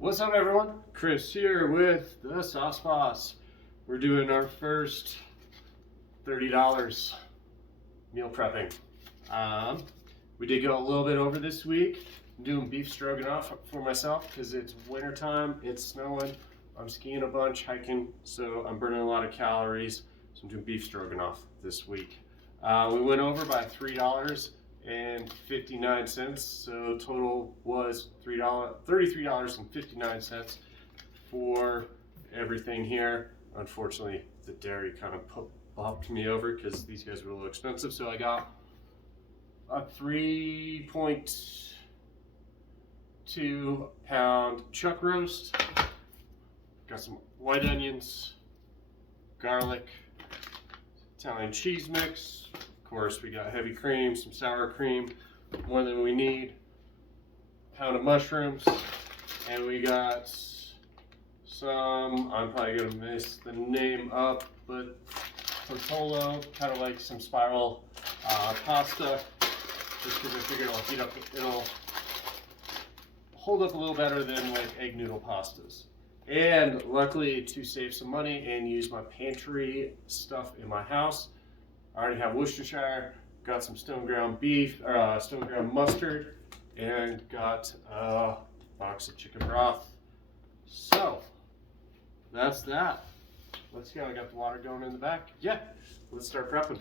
What's up, everyone? Chris here with the Sauce Boss. We're doing our first $30 meal prepping. We did go a little bit over this week. I'm doing beef stroganoff for myself because it's winter time, it's snowing, I'm skiing a bunch, hiking, so I'm burning a lot of calories. So I'm doing beef stroganoff this week. We went over by $3.59, so total was $33.59 for everything here. Unfortunately, the dairy kind of bumped me over because these guys were a little expensive, so I got a 3.2 pound chuck roast, got some white onions, garlic, Italian cheese mix. Of course, we got heavy cream, some sour cream, more than we need, a pound of mushrooms, and we got some, I'm probably gonna mess the name up, but tortolo, kind of like some spiral pasta, just because I figured it'll hold up a little better than like egg noodle pastas. And luckily, to save some money and use my pantry stuff in my house, I already have Worcestershire, got some stone ground beef, stone ground mustard, and got a box of chicken broth. So that's that. Let's go. I got the water going in the back. Yeah, let's start prepping.